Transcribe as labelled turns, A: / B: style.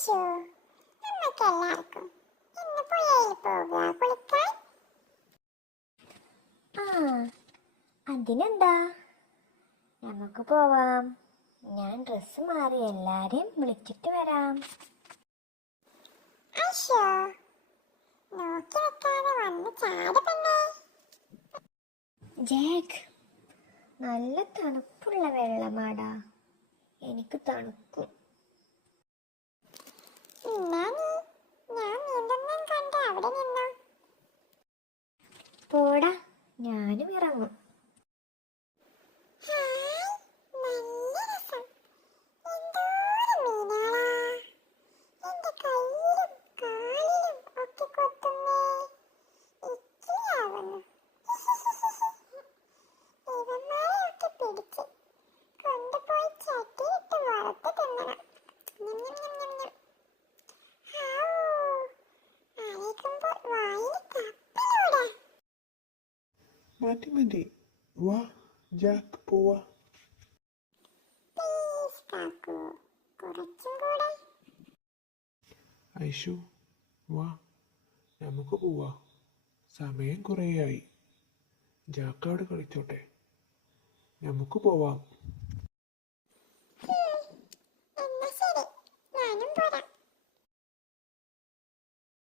A: അശോ നമുക്ക് എല്ലാവർക്കും ഇന്ന് പുഴയിൽ പോകുക കുളിക്കാൻ.
B: ആ അതിനെന്താ? നമുക്ക് പോവാം. ഞാൻ ഡ്രസ്സ് മാറി എല്ലാരെയും വിളിച്ചിട്ട് വരാം.
A: അയ്യോ നോക്കി വെക്കാതെ വന്ന് ചാട് പെണ്ണേ.
B: ജാക്ക് നല്ല തണുപ്പുള്ള വെള്ളമാടാ. എനിക്ക് തണുക്കും.
A: por
C: മതി മതി. വാ ജാക്ക് പോവാ. ഐഷു വാ നമുക്ക് പോവാ. സമയം കുറേയായി. ജാക്ക് അവിടെ കളിച്ചോട്ടെ. നമുക്ക് പോവാം.
A: എന്നാ ശരി. ഞാനും പോരാം.